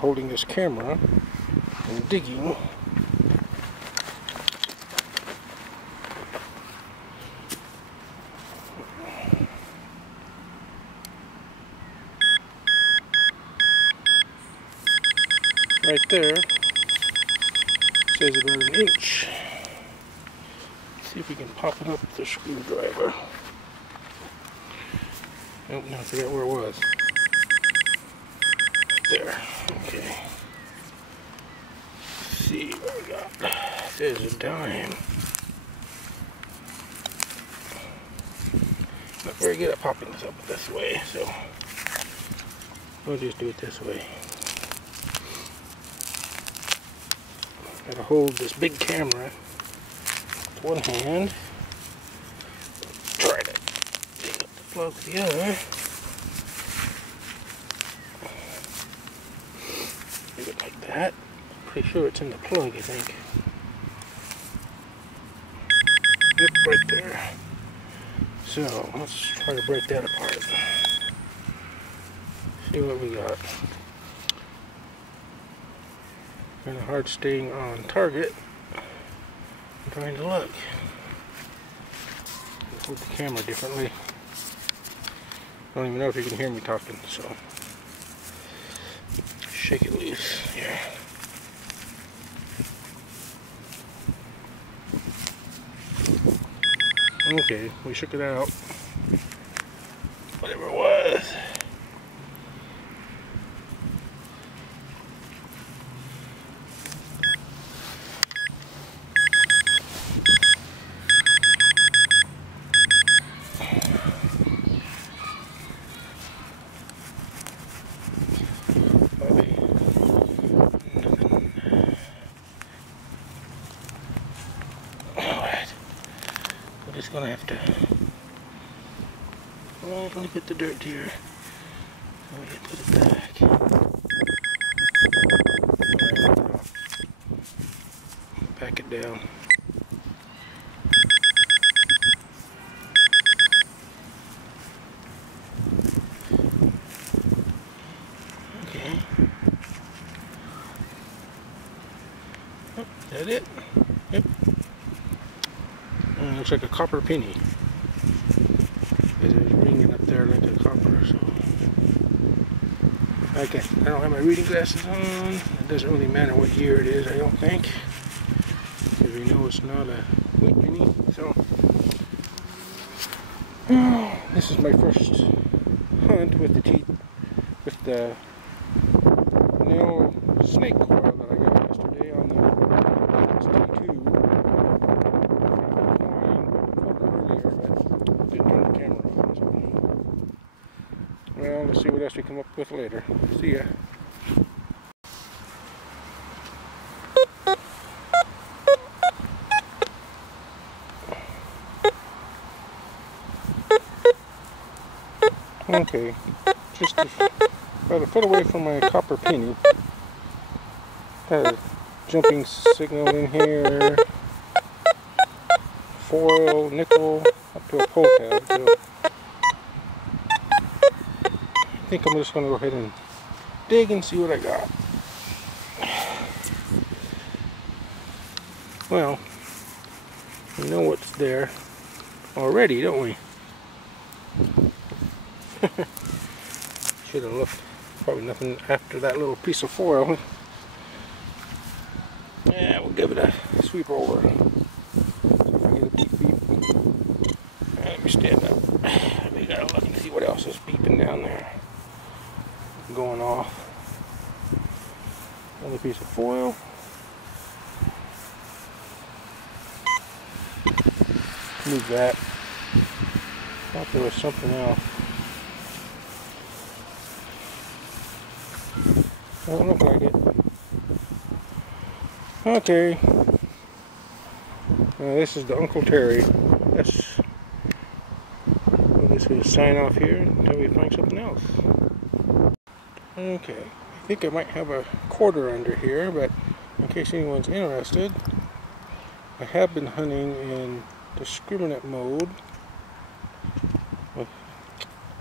holding this camera and digging. Right there says about an inch. Let's see if we can pop it up with the screwdriver. Oh, no, I forgot where it was. There. Okay. Let's see what we got. There's a dime. Not very good at popping this up this way, so we'll just do it this way. Gotta hold this big camera with one hand. Try to dig up the plug with the other. Do it like that. Pretty sure it's in the plug, I think. Yep, right there. So let's try to break that apart. See what we got. Kind of hard staying on target. I'm trying to look. Hold the camera differently. I don't even know if you can hear me talking, so shake it loose here. Okay, we shook it out. Whatever it was. Just gonna have to let me put the dirt here. Let me put it back. Back it down. Okay. Oh, is that it? Yep. Looks like a copper penny. There's a ringing up there like a copper. So okay, I don't have my reading glasses on. It doesn't really matter what year it is, I don't think, because we know it's not a wheat penny. So this is my first hunt with the nail snake coil that I got yesterday on the Teknetics T2. Well, let's see what else we come up with later. See ya. Okay, just about a foot away from my copper penny. Got a jumping signal in here. Foil, nickel, up to a pull tab. So I think I'm just going to go ahead and dig and see what I got. Well, we know what's there already, don't we? Should have looked. Probably nothing after that little piece of foil. Yeah, we'll give it a sweep over. See if I get a beep beep. Let me stand up. We gotta look and see what else is beeping down there. Going off. Another piece of foil. Move that. Thought there was something else. Doesn't look like it. Okay. This is the Uncle Terry. Yes. We'll just gonna sign off here until we find something else. Okay. I think I might have a quarter under here, but in case anyone's interested, I have been hunting in discriminate mode. Well,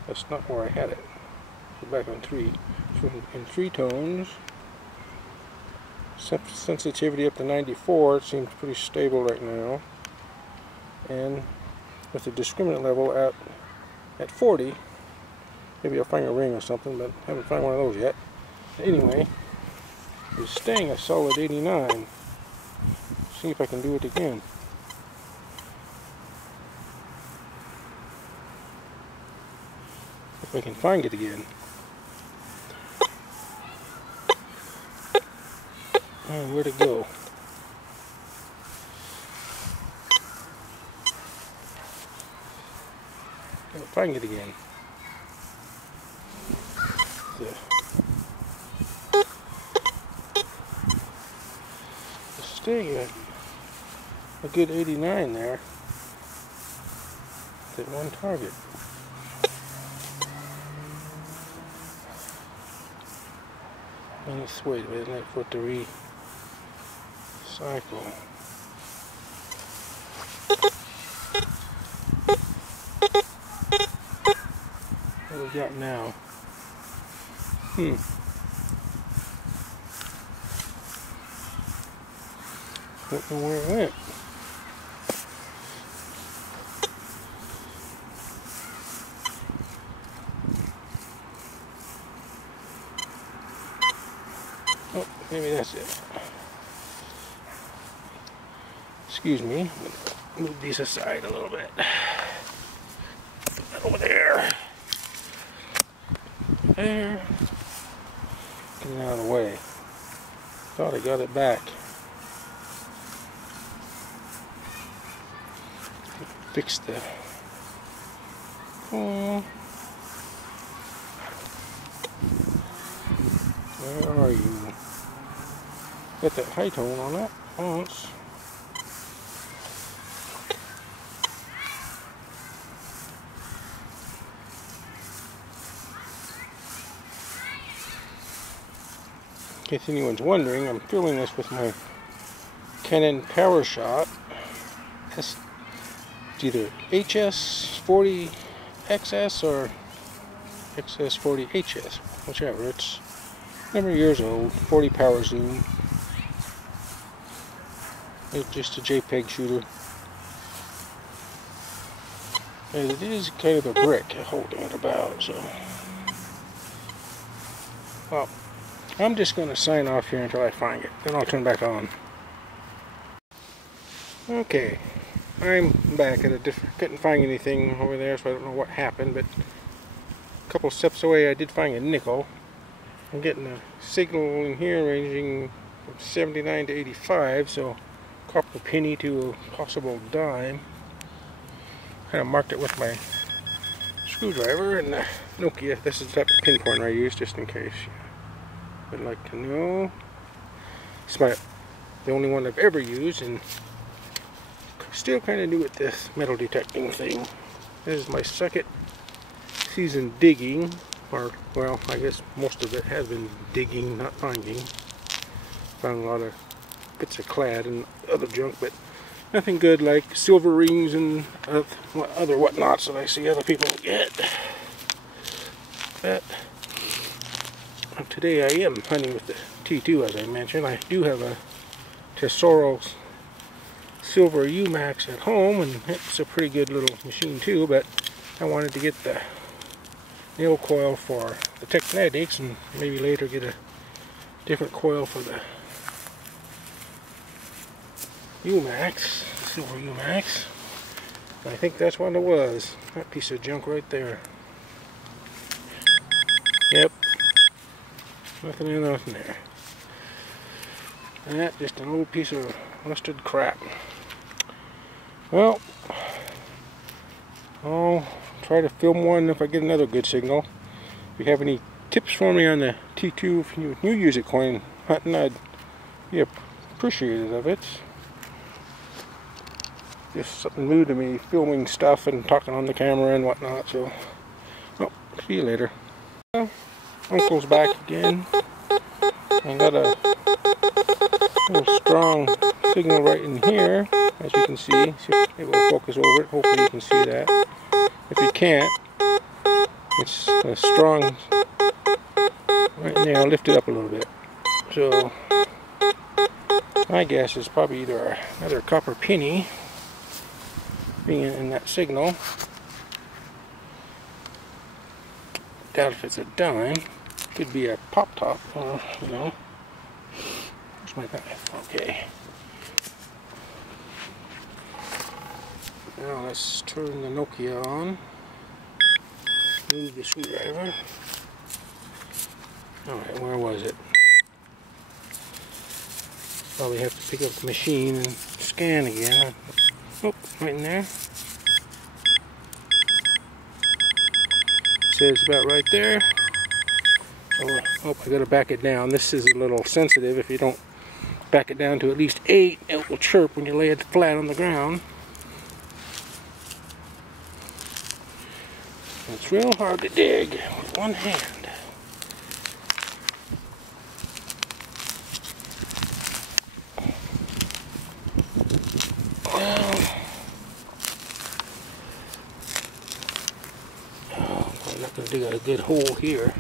that's not where I had it. Back on 3. So in 3 tones, sensitivity up to 94. It seems pretty stable right now. And with the discriminant level at 40, maybe I'll find a ring or something, but I haven't found one of those yet. Anyway, it's staying a solid 89. See if I can do it again. If I can find it again. Oh, where'd it go? Gotta find it again. It's staying at a good 89 there. At one target. And let's wait a minute for it to recycle. What do we got now? Don't know where it went. Oh, maybe that's it. Excuse me, I'm going to move these aside a little bit. Over there. There. Get it out of the way. Thought I got it back. Fix the... Oh. Where are you? Got that high tone on that once. In case anyone's wondering, I'm filming this with my Cannon Powershot. It's either HS40XS or XS40HS, whichever. It's a number of years old, 40 power zoom. It's just a JPEG shooter. And it is kind of a brick holding it about, so. Well, I'm just going to sign off here until I find it. Then I'll turn back on. Okay, I'm back at a different... Couldn't find anything over there, so I don't know what happened, but a couple steps away I did find a nickel. I'm getting a signal in here ranging from 79 to 85, so copper penny to a possible dime. Kind of marked it with my screwdriver and Nokia. This is the type of pinpointer I use just in case you would like to know. It's the only one I've ever used, and still kind of new at this metal detecting thing. This is my second season digging, or well, I guess most of it has been digging, not finding. Found a lot of bits of clad and other junk, but nothing good like silver rings and other whatnots that I see other people get. But today I am hunting with the T2, as I mentioned. I do have a Tesoro silver UMAX at home, and it's a pretty good little machine too, but I wanted to get the nail coil for the Teknetics and maybe later get a different coil for the UMAX, silver UMAX. I think that's what it was. That piece of junk right there. Yep. Nothing in there. And that just an old piece of rusted crap. Well, I'll try to film one if I get another good signal. If you have any tips for me on the T2, if you use it coin hunting, I'd be appreciative of it. Just something new to me, filming stuff and talking on the camera and whatnot, so well, see you later. Well, Uncle's back again. I got a little strong signal right in here, as you can see. It will focus over it. Hopefully you can see that. If you can't, it's a strong right there. I'll lift it up a little bit. So My guess is probably either another copper penny being in that signal. Doubt if it's a dime. Could be a pop top, or you know. Where's my knife? Okay. Now let's turn the Nokia on. Move the screwdriver. Alright, where was it? Probably have to pick up the machine and scan again. Oh, right in there. Says about right there. Oh, I gotta back it down. This is a little sensitive. If you don't back it down to at least 8, it will chirp when you lay it flat on the ground. It's real hard to dig with one hand. I'm not going to dig out a good hole here.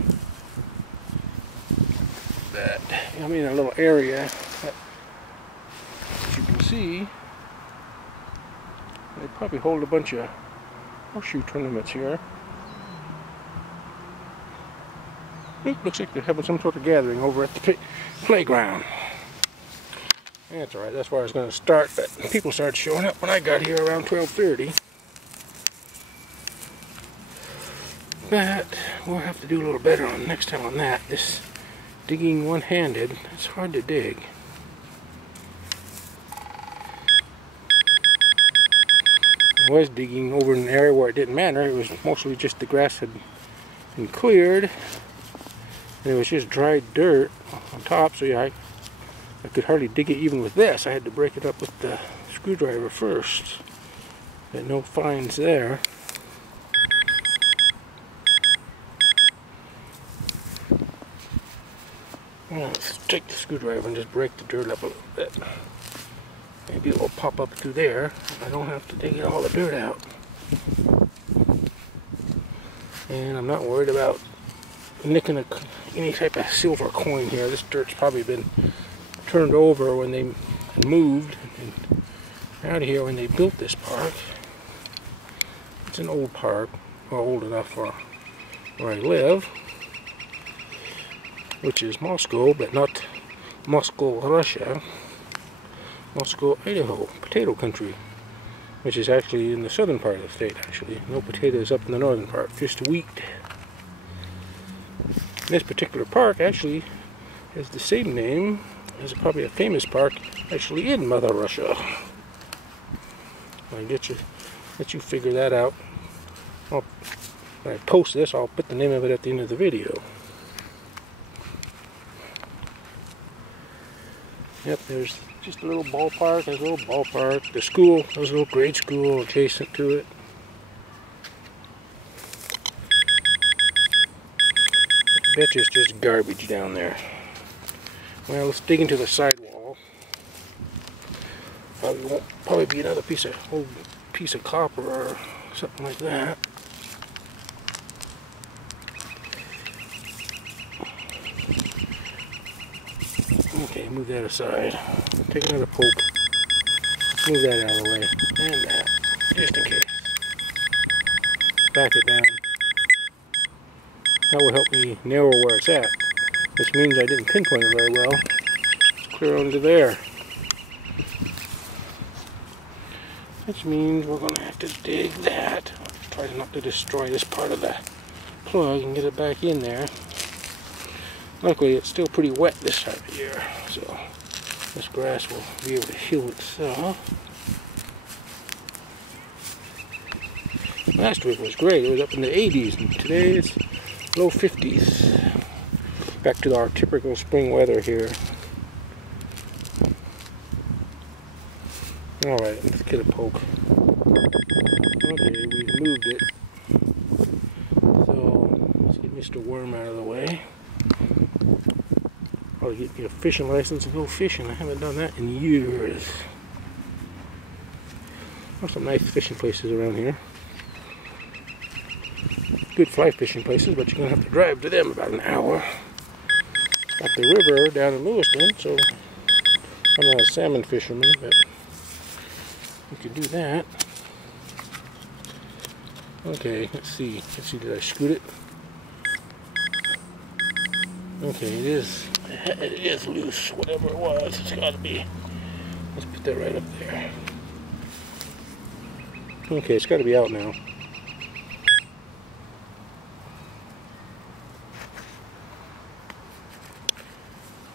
But I'm in a little area that, as you can see, they probably hold a bunch of horseshoe tournaments here. Oop, looks like they're having some sort of gathering over at the playground. That's alright, that's where I was going to start, but people started showing up when I got here around 12:30. But we'll have to do a little better on next time on that. This digging one-handed, it's hard to dig. I was digging over in an area where it didn't matter. It was mostly just the grass had been cleared. And it was just dried dirt on top, so yeah, I could hardly dig it even with this. I had to break it up with the screwdriver first. But no finds there. Well, let's take the screwdriver and just break the dirt up a little bit. Maybe it will pop up through there. I don't have to dig all the dirt out. And I'm not worried about nicking any type of silver coin here. This dirt's probably been turned over when they moved and out of here when they built this park. It's an old park, or old enough for where I live, which is Moscow, but not Moscow, Russia. Moscow, Idaho, potato country, which is actually in the southern part of the state, actually. No potatoes up in the northern part, just wheat. This particular park actually has the same name as probably a famous park actually in Mother Russia. I'll let you figure that out. When I post this, I'll put the name of it at the end of the video. Yep, there's just a little ballpark. There's a little ballpark. The school, there's a little grade school adjacent to it. I bet you it's just garbage down there. Well, let's dig into the sidewall. Probably be another old piece of copper or something like that. Okay, move that aside. Take another poke. Move that out of the way. And that, just in case. Back it down. That will help me narrow where it's at, which means I didn't pinpoint it very well. It's clear under there. Which means we're going to have to dig that. Try not to destroy this part of the plug and get it back in there. Luckily, it's still pretty wet this time of year, so this grass will be able to heal itself. Last week was great. It was up in the 80s, and today it's low 50s. Back to our typical spring weather here. Alright, let's get a poke. Okay, we've moved it. So, let's get Mr. Worm out of the way. Probably get me a fishing license and go fishing. I haven't done that in years. There's some nice fishing places around here. Good fly fishing places, but you're going to have to drive to them about an hour. Got the river down in Lewiston, so I'm not a salmon fisherman, but we could do that. Okay, let's see. Did I scoot it? Okay, it is loose, whatever it was. It's got to be. Let's put that right up there. Okay, it's got to be out now.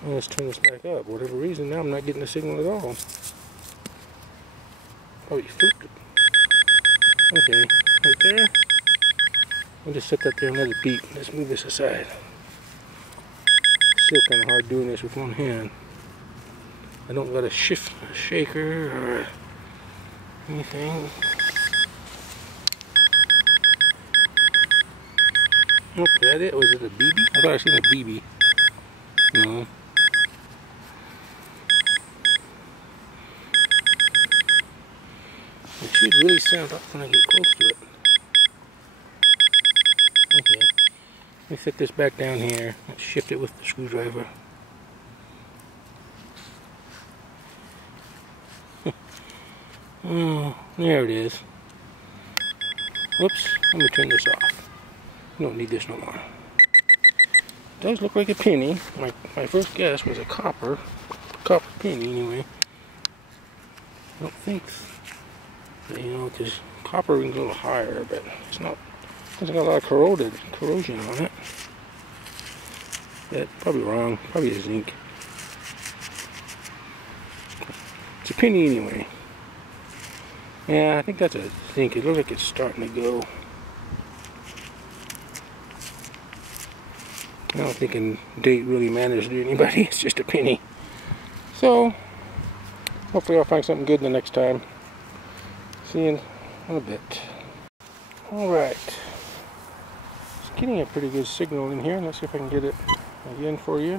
Well, let's turn this back up. For whatever reason, now I'm not getting a signal at all. Oh, you flipped it. Okay, right there. We'll just set that there and let it beep. Let's move this aside. Still kind of hard doing this with one hand. I don't got a shaker or anything. Oh, is that it? Was it a BB? I thought I seen a BB. No. It should really sound up when I get close to it. Okay. Let me set this back down here. Let's shift it with the screwdriver. Oh, there it is. Whoops. Let me turn this off. We don't need this no more. It does look like a penny. My first guess was a copper penny anyway. I don't think, you know, because copper is a little higher, but it's not. It's got a lot of corrosion on it. Yeah, probably wrong. Probably a zinc. It's a penny anyway. Yeah, I think that's a zinc. It looks like it's starting to go. I don't think a date really matters to anybody. It's just a penny. So, hopefully I'll find something good the next time. See you in a bit. Alright. It's getting a pretty good signal in here. Let's see if I can get it again for you.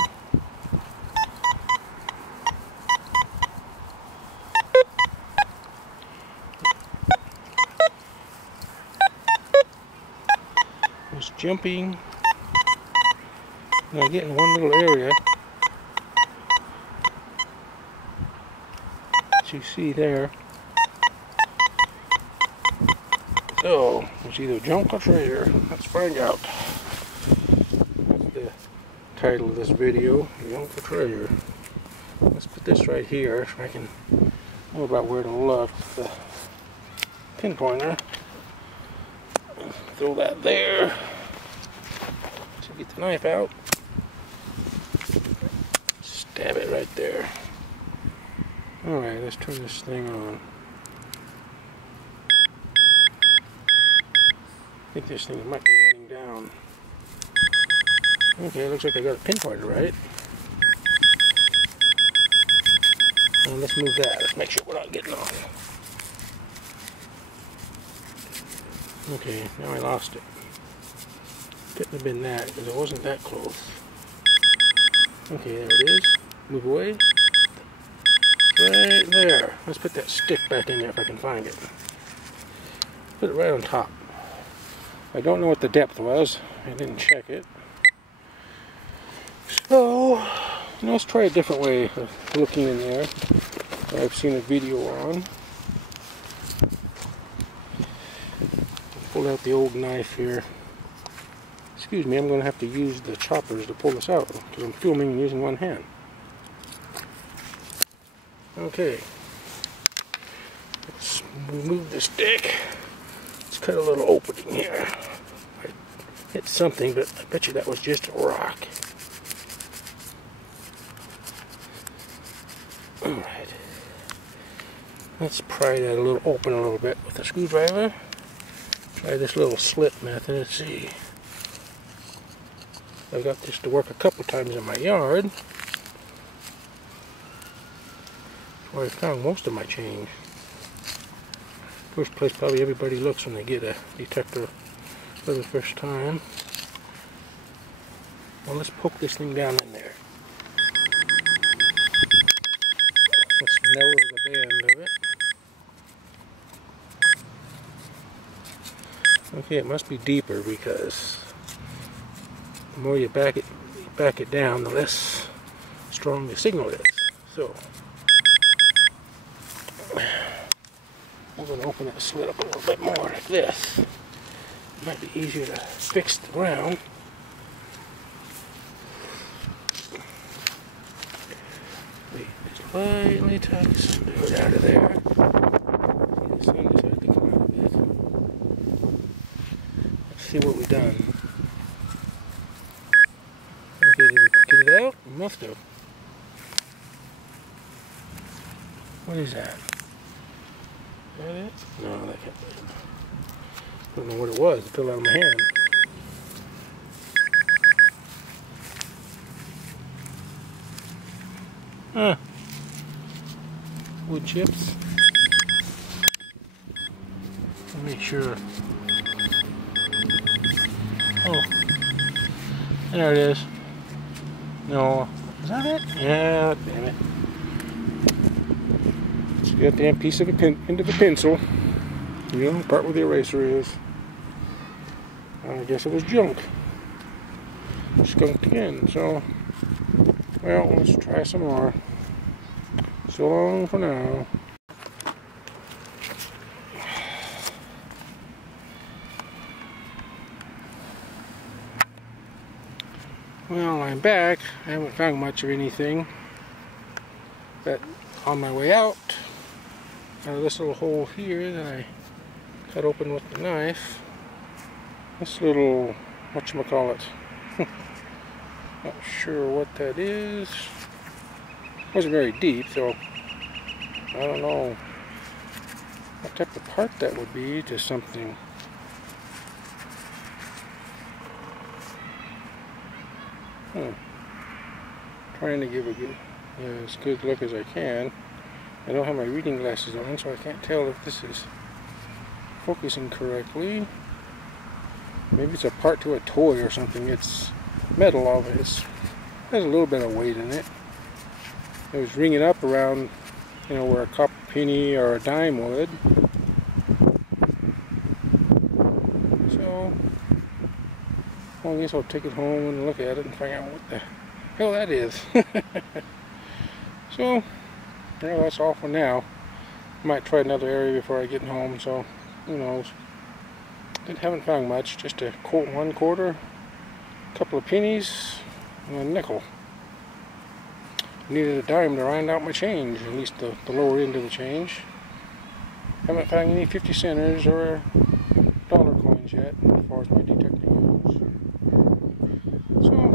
It's jumping. And I get in one little area. As you see there. So, it's either junk or treasure. Let's find out. That's the title of this video, junk or treasure. Let's put this right here so I can know about where to look. The pinpointer. Throw that there. So get the knife out. Stab it right there. Alright, let's turn this thing on. I think this thing might be running down. Okay, looks like I got a pinpointer right. And let's move that. Let's make sure we're not getting off. Okay, now I lost it. Couldn't have been that because it wasn't that close. Okay, there it is. Move away. Right there. Let's put that stick back in there if I can find it. Put it right on top. I don't know what the depth was. I didn't check it. So, let's try a different way of looking in there. I've seen a video on. Pull out the old knife here. Excuse me, I'm going to have to use the choppers to pull this out because I'm filming using one hand. Okay. Let's remove the stick. Let's cut a little opening here. I hit something, but I bet you that was just a rock. Alright. Let's pry that open a little bit with a screwdriver. Try this little slit method and see. I got this to work a couple times in my yard. Where I found most of my change. First place probably everybody looks when they get a detector for the first time. Well, let's poke this thing down in there. Let's narrow the band of it. Okay, it must be deeper because the more you back it down, the less strong the signal is. So, We're going to open that slit up a little bit more like this. It might be easier to fix the ground. We lightly tuck some dirt out of there. The sun decided to come out a bit. Let's see what we've done. Okay, did we get it out? We must have. What is that? Is that it? No, that can't be it. I don't know what it was. It fell out of my hand. Huh. Wood chips. Make sure. Oh. There it is. No. Is that it? Yeah, damn it. So you got the piece of the end of the pencil. You know, the part where the eraser is. I guess it was junk. Skunked again, so. Well, let's try some more. So long for now. Well, I'm back. I haven't found much of anything. But on my way out of this little hole here that I cut open with the knife, this little, whatchamacallit, not sure what that is. Wasn't very deep, so I don't know what type of part that would be to something. Trying to give as good look as I can. I don't have my reading glasses on, so I can't tell if this is focusing correctly. Maybe it's a part to a toy or something. It's metal, all of it. It has a little bit of weight in it. It was ringing up around, you know, where a copper penny or a dime would. So, well, I guess I'll take it home and look at it and find out what the hell that is. So, well, that's all for now. I might try another area before I get home, so who knows. Haven't found much, just a 1 quarter, a couple of pennies, and a nickel. Needed a dime to round out my change, at least the lower end of the change. Haven't found any 50 centers or dollar coins yet, as far as my detecting goes. So,